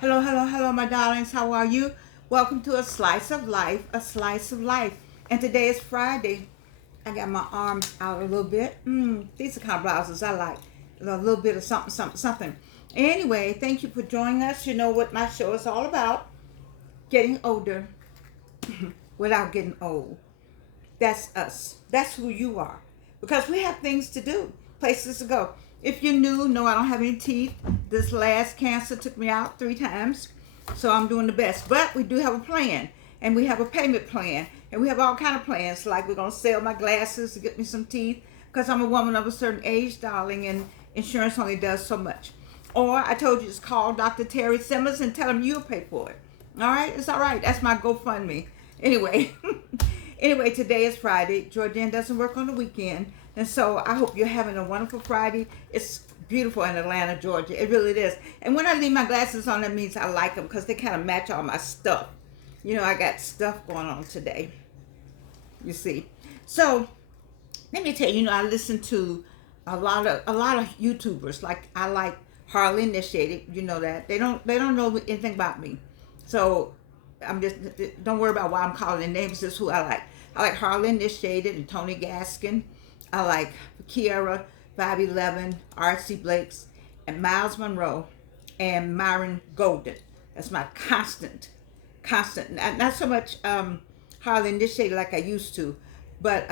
Hello, hello, hello, my darlings. How are you? Welcome to a slice of life, a slice of life. And today is Friday. I got my arms out a little bit. These are kind of blouses I like. A little bit of something, something, something. Anyway, thank you for joining us. You know what my show is all about: getting older without getting old. That's us. That's who you are. Because we have things to do, places to go. If you're new, no, I don't have any teeth. This last cancer took me out 3 times. So I'm doing the best. But we do have a plan. And we have a payment plan. And we have all kind of plans. Like we're going to sell my glasses to get me some teeth. Because I'm a woman of a certain age, darling. And insurance only does so much. Or I told you, just call Dr. Terry Simmons and tell him you'll pay for it. All right? It's all right. That's my GoFundMe. Anyway. Anyway, today is Friday. Jordan doesn't work on the weekend. And so I hope you're having a wonderful Friday. It's beautiful in Atlanta, Georgia. It really is. And when I leave my glasses on, that means I like them because they kind of match all my stuff. You know, I got stuff going on today. You see. So let me tell you, I listen to a lot of YouTubers. Like I like Harley Initiated. You know that they don't know anything about me. So I'm just don't worry about why I'm calling their names. This is who I like. I like Harley Initiated and Tony Gaskin. I like Kiara 511, R.C. Blakes, and Miles Monroe, and Myron Golden. That's my constant. Not so much Harley Initiated like I used to, but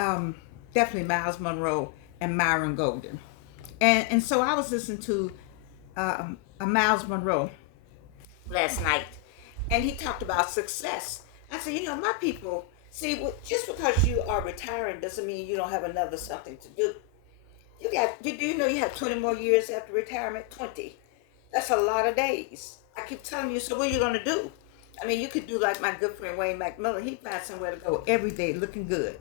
definitely Miles Monroe and Myron Golden. And so I was listening to a Miles Monroe last night, and he talked about success. I said, my people, see, just because you are retiring doesn't mean you don't have another something to do. Do you know you have 20 more years after retirement? 20. That's a lot of days. I keep telling you, so what are you going to do? I mean, you could do like my good friend Wayne McMillan. He finds somewhere to go every day looking good.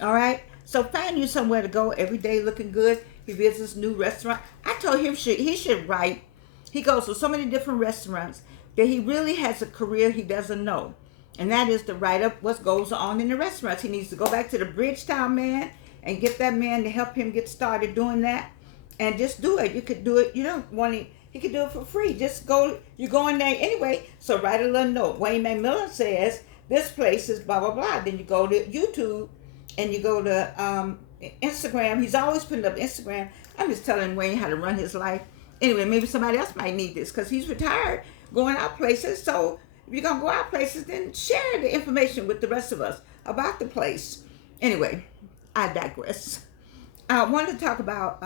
All right? So find you somewhere to go every day looking good. He visits new restaurant. I told him he should write. He goes to so many different restaurants that he really has a career he doesn't know. And that is to write up what goes on in the restaurants. He needs to go back to the Bridgetown man and get that man to help him get started doing that. And just do it. You could do it. You don't want to. He could do it for free. Just go. You're going there anyway. So write a little note. Wayne McMillan says this place is blah blah blah. Then you go to YouTube and you go to Instagram. He's always putting up Instagram. I'm just telling Wayne how to run his life. Anyway, maybe somebody else might need this because he's retired, going out places. So if you're gonna go out places, then share the information with the rest of us about the place. Anyway, I digress. I wanted to talk about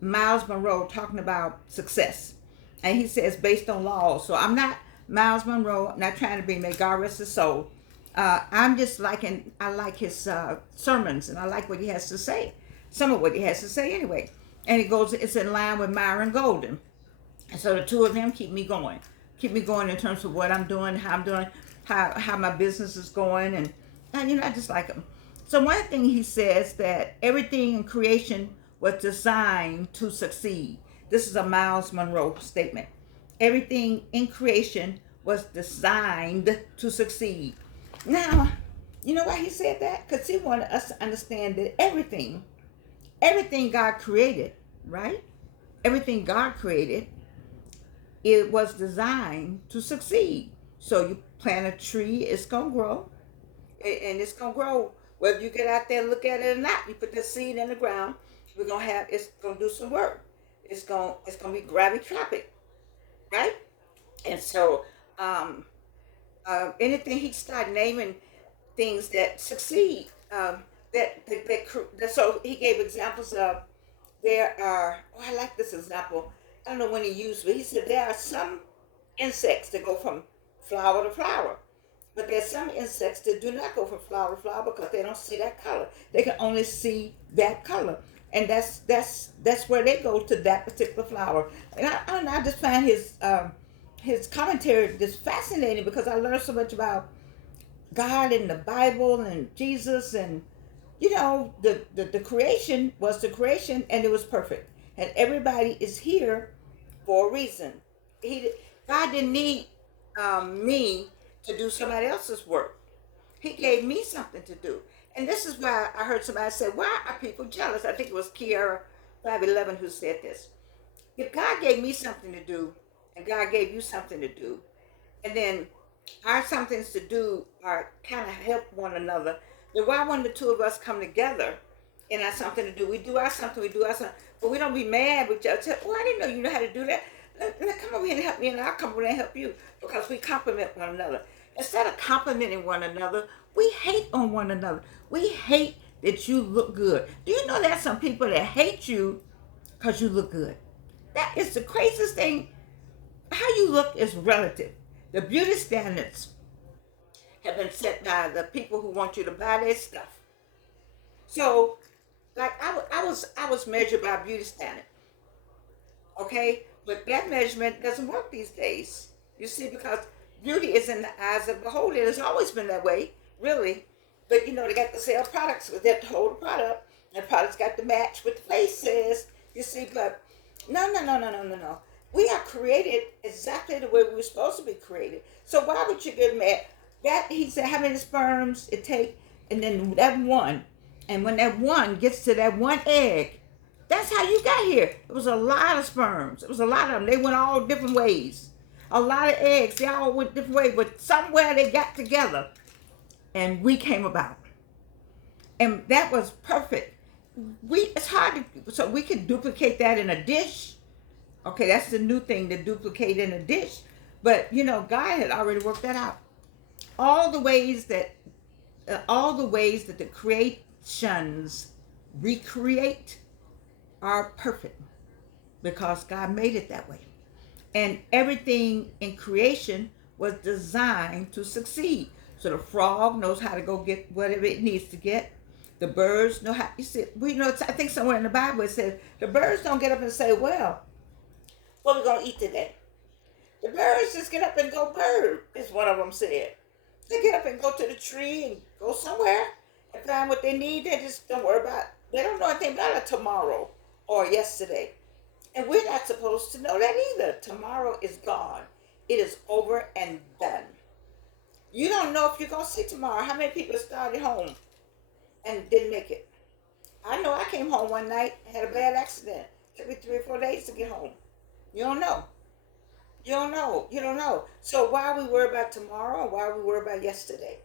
Miles Monroe talking about success, and he says based on laws. So I'm not Miles Monroe. I'm not trying to be. May God rest his soul. I'm just liking. I like his sermons, and I like what he has to say. Some of what he has to say, anyway. And it goes. It's in line with Myron Golden, and so the two of them keep me going in terms of what I'm doing, how I'm doing, how my business is going, and I just like him. So one thing he says that everything in creation was designed to succeed. This is a Miles Monroe statement. Everything in creation was designed to succeed. Now, you know why he said that? Because he wanted us to understand that everything God created, right? Everything God created, it was designed to succeed. So you plant a tree, it's gonna grow, and it's gonna grow. Whether you get out there and look at it or not, you put the seed in the ground. It's gonna do some work. It's gonna be gravitropic, right? And so, anything he started naming things that succeed, so he gave examples of there are. Oh, I like this example. I don't know when he used, but he said there are some insects that go from flower to flower. But there's some insects that do not go from flower to flower because they don't see that color. They can only see that color, and that's where they go to that particular flower. And I don't know. I just find his commentary just fascinating because I learned so much about God and the Bible and Jesus, and the creation was the creation, and it was perfect, and everybody is here for a reason. He God didn't need me to do somebody else's work. He gave me something to do. And this is why I heard somebody say, why are people jealous? I think it was Kiara 511 who said this. If God gave me something to do and God gave you something to do, And then our somethings to do are kind of help one another. Then why when the two of us come together and have something to do, we do our something, we do our something, but we don't be mad with each other. Say, oh, I didn't know you know how to do that. Come over here and help me, and I'll come over and help you because we compliment one another. Instead of complimenting one another, we hate on one another. We hate that you look good. Do you know there's some people that hate you because you look good? That is the craziest thing. How you look is relative. The beauty standards have been set by the people who want you to buy their stuff. So, like I was measured by a beauty standard, okay? But that measurement doesn't work these days. You see, because beauty is in the eyes of the beholder. It's always been that way, really. But you know, they got to sell products, so they have to hold the product, and the product's got to match what the face says. You see, but no. We are created exactly the way we were supposed to be created. So why would you get mad? That he said, how many sperms it take, and then that one, and when that one gets to that one egg, that's how you got here. It was a lot of sperms. It was a lot of them. They went all different ways. A lot of eggs. They all went different ways, but somewhere they got together, and we came about, and that was perfect. It's hard to, so we can duplicate that in a dish. Okay, that's the new thing, to duplicate in a dish. But you know, God had already worked that out. All the ways that the creations recreate are perfect because God made it that way. And everything in creation was designed to succeed. So the frog knows how to go get whatever it needs to get. The birds know how. You see, we know. I think somewhere in the Bible it says the birds don't get up and say, "Well, what are we gonna eat today?" The birds just get up and go bird, is one of them said. They get up and go to the tree and go somewhere and find what they need. They just don't worry about, they don't know anything about it tomorrow or yesterday. And we're not supposed to know that either. Tomorrow is gone. It is over and done. You don't know if you're going to see tomorrow. How many people started home and didn't make it? I know I came home one night and had a bad accident. It took me 3 or 4 days to get home. You don't know. You don't know. You don't know. So why we worry about tomorrow? Why we worry about yesterday?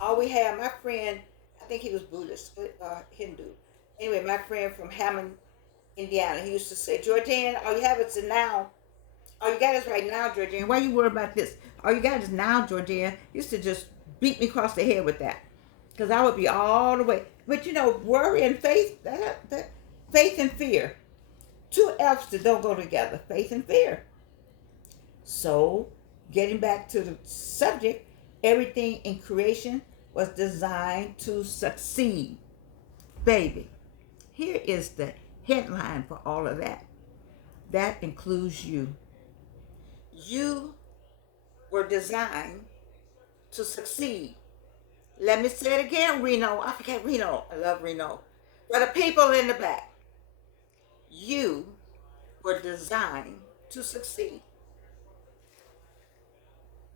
All we have, my friend, I think he was Buddhist, Hindu. Anyway, my friend from Hammond, Indiana, he used to say, Georgianne, all you have is a now. All you got is right now, Georgianne. Why you worry about this? All you got is now, Georgianne. He used to just beat me across the head with that. Because I would be all the way. But you know, worry and faith, faith and fear. Two F's that don't go together, faith and fear. So, getting back to the subject, everything in creation was designed to succeed. Baby, here is the headline for all of that. That includes you. You were designed to succeed. Let me say it again, Reno. I forget Reno. I love Reno. For the people in the back, you were designed to succeed.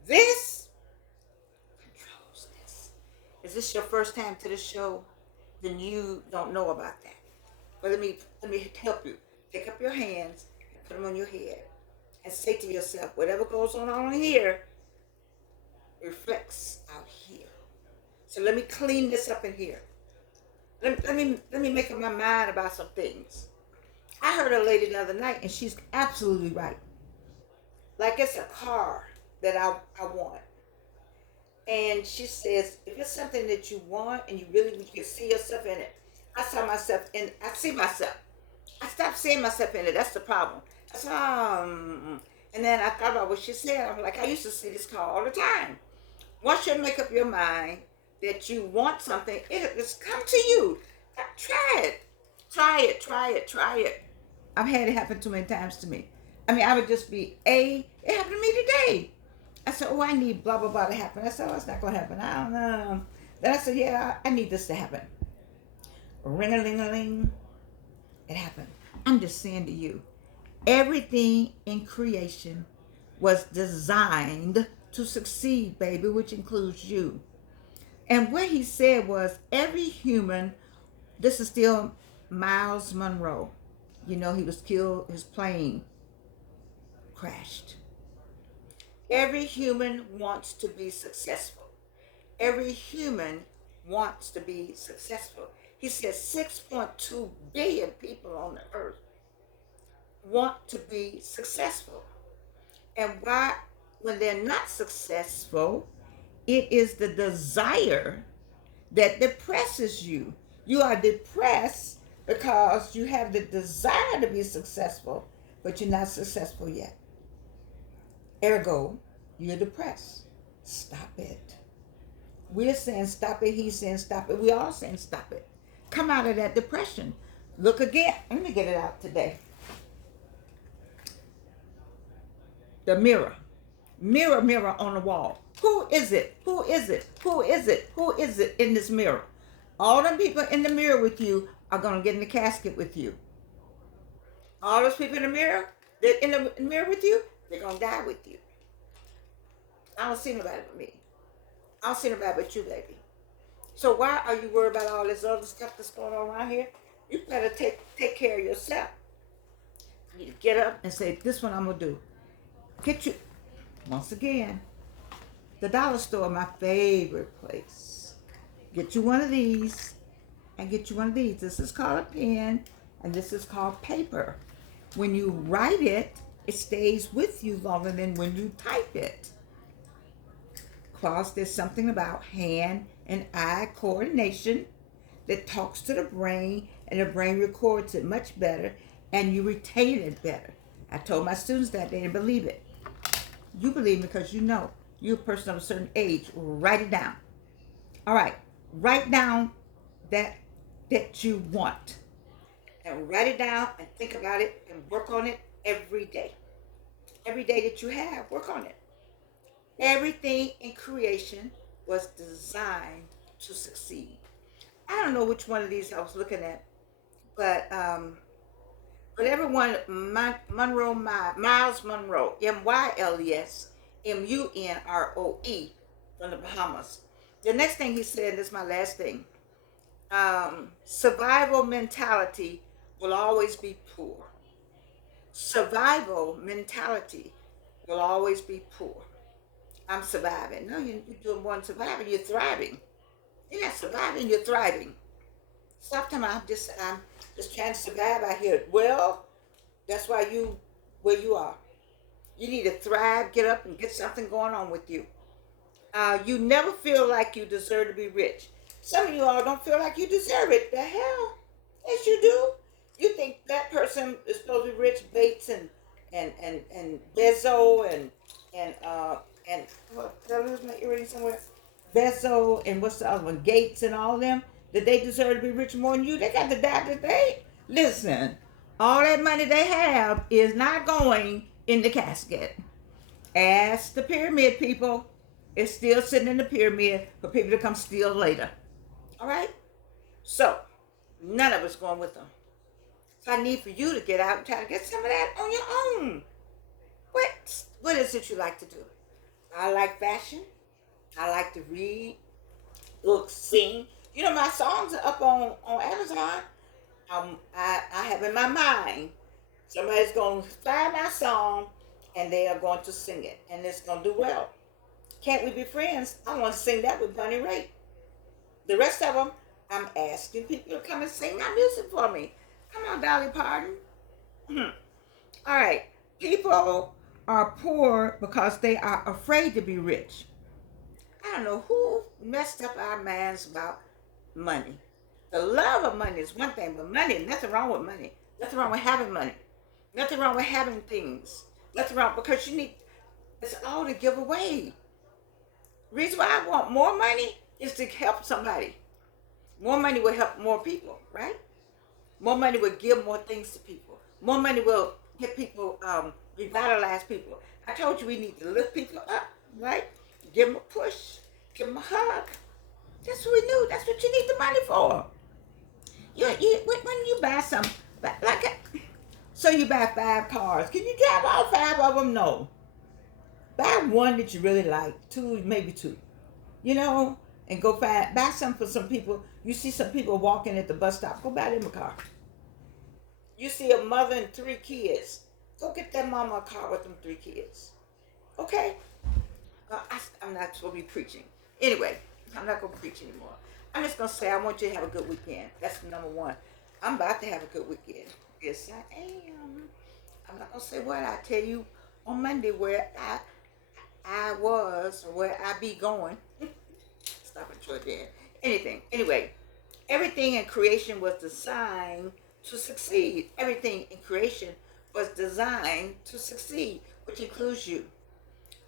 This controls this. Is this your first time to the show? Then you don't know about that. But let me help you. Pick up your hands and put them on your head and say to yourself, whatever goes on here reflects out here. So let me clean this up in here. Let me make up my mind about some things. I heard a lady the other night, and she's absolutely right. Like it's a car that I want. And she says, if it's something that you want and you can see yourself in it, I see myself. I stopped seeing myself in it. That's the problem. I said, and then I thought about what she said. I'm like, I used to see this car all the time. Once you make up your mind that you want something, it's come to you. Try it. Try it. I've had it happen too many times to me. I mean, I would just be, it happened to me today. I said, I need blah, blah, blah to happen. I said, it's not going to happen. I don't know. Then I said, yeah, I need this to happen. Ring-a-ling-a-ling. It happened. I'm just saying to you, everything in creation was designed to succeed, baby, which includes you. And what he said was, every human, this is still Miles Monroe. You know, he was killed, his plane crashed. Every human wants to be successful. Every human wants to be successful. He says 6.2 billion people on the earth want to be successful. And why, when they're not successful, it is the desire that depresses you. You are depressed because you have the desire to be successful, but you're not successful yet. Ergo, you're depressed. Stop it. We're saying stop it. He's saying stop it. We all saying stop it. Come out of that depression. Look again. Let me get it out today. The mirror. Mirror, mirror on the wall. Who is it? Who is it? Who is it? Who is it in this mirror? All them people in the mirror with you are going to get in the casket with you. All those people in the mirror, they're in the mirror with you, they're going to die with you. I don't see nobody but me. I don't see nobody but you, baby. So why are you worried about all this other stuff that's going on around here? You better take care of yourself. You need to get up and say, this one I'm going to do. Get you, once again, the dollar store, my favorite place. Get you one of these and get you one of these. This is called a pen and this is called paper. When you write it, it stays with you longer than when you type it. Because there's something about hand and eye coordination that talks to the brain, and the brain records it much better and you retain it better. I told my students that they didn't believe it. You believe me because you know. You're a person of a certain age. Write it down. All right. Write down that you want. And write it down and think about it and work on it every day. Every day that you have, work on it. Everything in creation was designed to succeed. I don't know which one of these I was looking at, but everyone, Miles Monroe, Myles Munroe from the Bahamas. The next thing he said, this is my last thing. Survival mentality will always be poor. Survival mentality will always be poor. I'm surviving. No, you're doing more than surviving. You're thriving. You're not surviving. You're thriving. Stop telling me I'm just trying to survive out here. Well, that's why you where you are. You need to thrive. Get up and get something going on with you. You never feel like you deserve to be rich. Some of you all don't feel like you deserve it. The hell? Yes, you do. You think that person is supposed to be rich, Bates and Bezos and what? Did I lose my earring somewhere? Bezos and what's the other one? Gates and all them. That they deserve to be rich more than you? They got the doubt that they listen. All that money they have is not going in the casket. Ask the pyramid people. It's still sitting in the pyramid for people to come steal later. All right? So, none of us going with them. So I need for you to get out and try to get some of that on your own. What is it you like to do? I like fashion. I like to read, look, sing. You know, my songs are up on Amazon. I have in my mind, somebody's going to find my song and they are going to sing it. And it's going to do well. Can't We Be Friends? I want to sing that with Bunny Ray. The rest of them, I'm asking people to come and sing my music for me. Come on, Dolly Parton. All right. People are poor because they are afraid to be rich. I don't know who messed up our minds about money. The love of money is one thing, but money, nothing wrong with money. Nothing wrong with having money. Nothing wrong with having things. Nothing wrong because you need, it's all to give away. Reason why I want more money is to help somebody. More money will help more people, right? More money will give more things to people. More money will get people, revitalize people. I told you we need to lift people up, right? Give them a push. Give them a hug. That's what we do. That's what you need the money for. When you buy some, so you buy 5 cars. Can you drive all 5 of them? No. Buy one that you really like. 2, maybe 2. You know, and go buy some for some people. You see some people walking at the bus stop. Go buy them a car. You see a mother and 3 kids. Go get that mama a car with them 3 kids. Okay? I'm not supposed to be preaching. Anyway, I'm not going to preach anymore. I'm just going to say I want you to have a good weekend. That's number one. I'm about to have a good weekend. Yes, I am. I'm not going to say what I tell you on Monday where I was or where I be going. Stop it, Jordan. Anything. Anyway, everything in creation was designed to succeed. Everything in creation was designed to succeed, which includes you.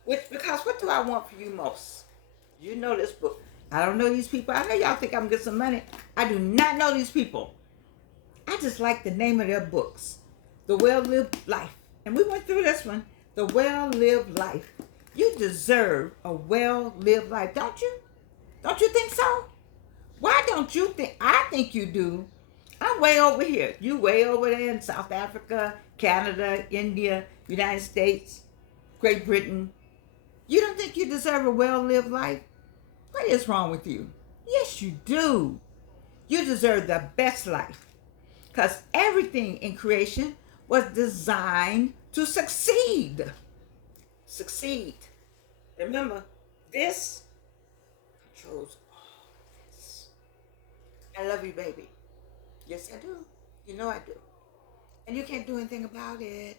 Because what do I want for you most? You know this book. I don't know these people. I know y'all think I'm getting some money. I do not know these people. I just like the name of their books. The Well-Lived Life. And we went through this one. The Well-Lived Life. You deserve a well-lived life, don't you? Don't you think so? Why don't you think? I think you do. I'm way over here. You way over there in South Africa, Canada, India, United States, Great Britain. You don't think you deserve a well-lived life? What is wrong with you? Yes, you do. You deserve the best life. Because everything in creation was designed to succeed. Succeed. Remember, this controls all this. I love you, baby. Yes, I do. You know I do. And you can't do anything about it.